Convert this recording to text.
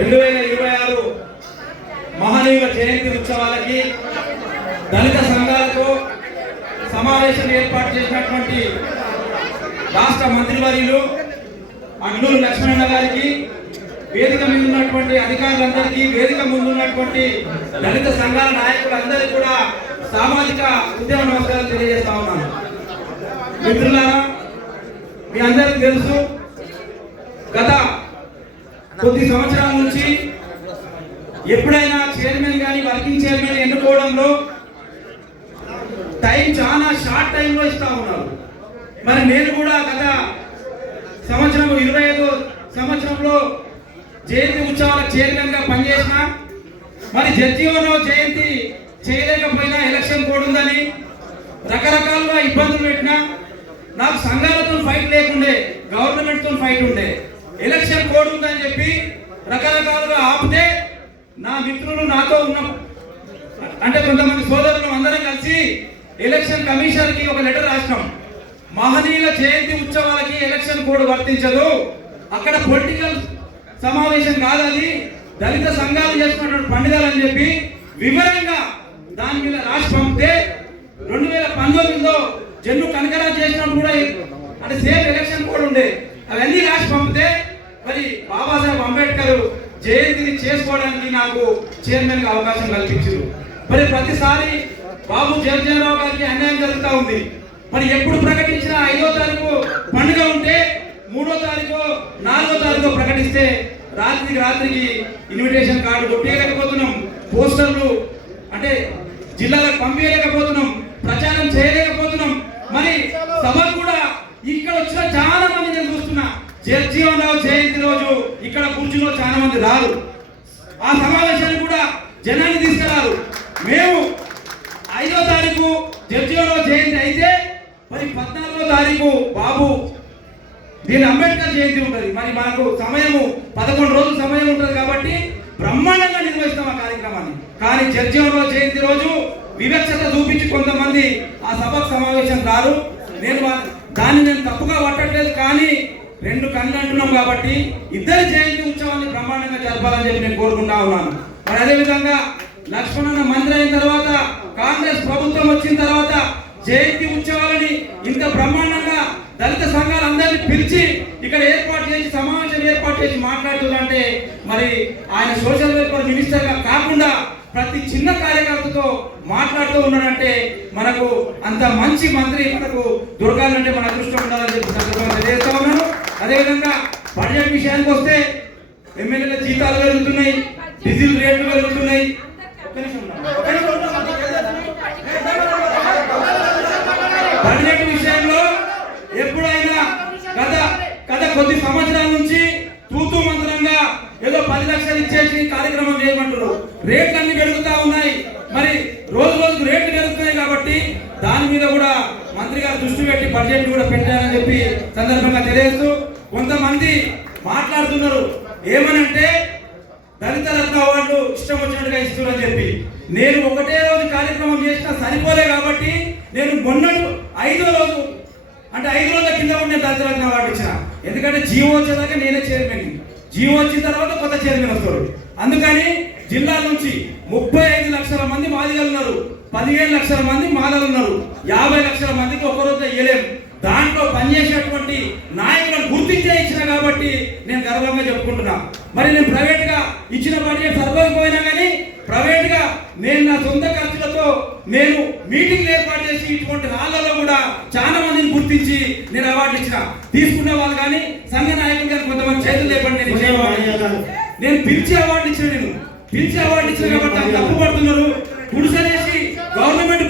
2026 మహనీయుల జయంతి ఉత్సవాలకి దళిత సంఘాలతో సమావేశం ఏర్పాటు చేసినటువంటి రాష్ట్ర మంత్రివర్యులు అడ్లూరు లక్ష్మణ గారికి, వేదిక మీద ఉన్నటువంటి అధికారులందరికీ, వేదిక ముందు ఉన్నటువంటి దళిత సంఘాల నాయకులందరికీ కూడా సామాజిక ఉద్యమ నమస్కారాలు తెలియజేస్తా ఉన్నాను. మిత్రులారా, మీ అందరికీ తెలుసు, గత కొద్ది సంవత్సరాల నుంచి ఎప్పుడైనా చైర్మన్ కానీ వర్కింగ్ చైర్మన్ ఎన్నుకోవడంలో టైం చాలా షార్ట్ టైంలో ఇస్తా ఉన్నారు. మరి నేను కూడా గత సంవత్సరం 25వ సంవత్సరంలో జయంతి ఉత్సవాల చైర్మన్ గా పనిచేసిన, మరి జడ్జీవనో జయంతి చేయలేకపోయినా ఎలక్షన్ కోడ్ ఉందని రకరకాలుగా ఇబ్బందులు పెట్టినా, నాకు సంఘాలతో ఫైట్ లేకుండే, గవర్నమెంట్ తో ఫైట్ ఉండే. ఎలక్షన్ కోడ్ ఉందని చెప్పి రకరకాలుగా ఆపితే నా మిత్రులు నాతో ఉన్న అంటే కొంతమంది సోదరులు అందరం కలిసి ఎలక్షన్ కమిషన్ కి ఒక లెటర్ రాసినాం. మహనీయుల జయంతి ఉత్సవాలకి ఎలక్షన్ కోడ్ వర్తించదు, అక్కడ పొలిటికల్ సమావేశం కాదని, దళిత సంఘాలు చేసుకున్నటువంటి పండుగలు అని చెప్పి వివరంగా దాని మీద రాసి పంపితే 2019లో జన్ను కనకరాజు చేసినప్పుడు కూడా అంటే సేమ్ ఎలక్షన్ కోడ్ ఉండే, అవన్నీ రాసి పంపితే మరి బాబాసాహెబ్ అంబేద్కర్ జయంతిని చేసుకోవడానికి నాకు చైర్మన్ గా అవకాశం కల్పించారు. మరి ప్రతిసారి బాబు జగజ్జనరావు గారికి అన్యాయం జరుగుతూ ఉంది. మరి ఎప్పుడు ప్రకటించిన 5వ తారీఖు పండుగ ఉంటే 3వ తారీఖు 4వ తారీఖు ప్రకటిస్తే రాత్రికి ఇన్విటేషన్ కార్డు కొట్టేయలేకపోతున్నాం, పోస్టర్లు అంటే జిల్లాలకు పంపించలేకపోతున్నాం, ప్రచారం చేయలేకపోతున్నాం. మరి సభ కూడా ఇక్కడ వచ్చిన చాలా మంది నేను చూస్తున్నా, జగజ్జీవనరావు జయంతి రోజు ఇక్కడ కూర్చులో చాలా మంది రారు, ఆ సమావేశానికి కూడా జనాన్ని తీసుకురారు. మేము 5వ తారీఖు జగజ్జీవనరావు జయంతి అయితే మరి 14వ తారీఖు బాబు దీని అంబేద్కర్ జయంతి ఉంటుంది. మరి మనకు సమయము 11 రోజులు సమయం ఉంటుంది కాబట్టి బ్రహ్మాండంగా నిర్వహిస్తాం ఆ కార్యక్రమాన్ని. కానీ జగజ్జీవనరావు జయంతి రోజు వివక్షత చూపించి కొంతమంది ఆ సభకు సమావేశం రారు. దాన్ని నేను తప్పుగా పట్టట్లేదు, కానీ 2 కళ్ళు అంటున్నాం కాబట్టి ఇద్దరి జయంతి ఉత్సవాన్ని బ్రహ్మాండంగా జరపాలని చెప్పి నేను కోరుకుంటా ఉన్నాను. మరి అదేవిధంగా లక్ష్మణ మంత్రి అయిన తర్వాత, కాంగ్రెస్ ప్రభుత్వం వచ్చిన తర్వాత జయంతి ఉత్సవాలని ఇంత బ్రహ్మాండంగా దళిత సంఘాలందరినీ పిలిచి ఇక్కడ ఏర్పాటు చేసి సమావేశం ఏర్పాటు చేసి మాట్లాడుతుందంటే మరి ఆయన సోషల్ వెల్ఫేర్ మినిస్టర్ గా కాకుండా ప్రతి చిన్న కార్యకర్తతో మాట్లాడుతూ ఉన్నాడంటే మనకు అంత మంచి మంత్రి మనకు దొరకాలంటే మన అదృష్టం ఉండాలని చెప్పి సందర్భంగా తెలియజేస్తా ఉన్నాను. అదేవిధంగా బడ్జెట్ విషయానికి వస్తే ఎమ్మెల్యేల జీతాలు పెరుగుతున్నాయి, డీజిల్ రేట్లు పెరుగుతున్నాయి. బడ్జెట్ విషయంలో ఎప్పుడైనా గత కొద్ది సంవత్సరాల నుంచి తూతూ మంత్రంగా ఏదో 10 లక్షలు ఇచ్చేసి కార్యక్రమం చేయమంటారు. రేట్లు అన్ని పెరుగుతా ఉన్నాయి, మరి రోజు రోజుకు రేట్లు పెరుగుతున్నాయి కాబట్టి దాని మీద కూడా మంత్రి గారు దృష్టి పెట్టి బడ్జెట్ కూడా పెట్టారని చెప్పి సందర్భంగా తెలియజేస్తూ, కొంతమంది మాట్లాడుతున్నారు ఏమనంటే దళిత రత్న అవార్డు ఇష్టం వచ్చినట్టుగా ఇస్తున్నారని చెప్పి. నేను ఒకటే రోజు కార్యక్రమం చేసినా సరిపోలే కాబట్టి నేను మొన్నటి 5వ రోజు అంటే 5 రోజుల కింద ఉండే దళిత రత్న అవార్డు ఇచ్చిన. ఎందుకంటే జీవో వచ్చేదాకా నేనే చైర్మన్, జీవో వచ్చిన తర్వాత కొత్త చైర్మన్ వస్తారు. అందుకని జిల్లా నుంచి 35 లక్షల మంది మాదిగలు ఉన్నారు, 15 లక్షల మంది మాలలు ఉన్నారు, 50 లక్షల మందికి ఒకరోజు ఇయ్యలేము. దాంట్లో పనిచేసేటువంటి నాయకులను గుర్తించే ఇచ్చిన కాబట్టి నేను గర్వంగా చెప్పుకుంటున్నా. మరి నేను ప్రైవేట్ గా ఇచ్చిన బడ్జెట్ సరిపోయినా కానీ ప్రైవేట్ గా నేను నా సొంత ఖర్చులతో నేను మీటింగ్ ఏర్పాటు చేసి ఇటువంటి హాల్లో కూడా చాలా మందిని గుర్తించి నేను అవార్డులు ఇచ్చిన. తీసుకున్న వాళ్ళు కానీ సంఘ నాయకులు కానీ కొంతమంది చేతులు లేపండి, నేను పిలిచి అవార్డు ఇచ్చిన కాబట్టి తప్పు పడుతున్నారు. గుడిసెలేసి గవర్నమెంట్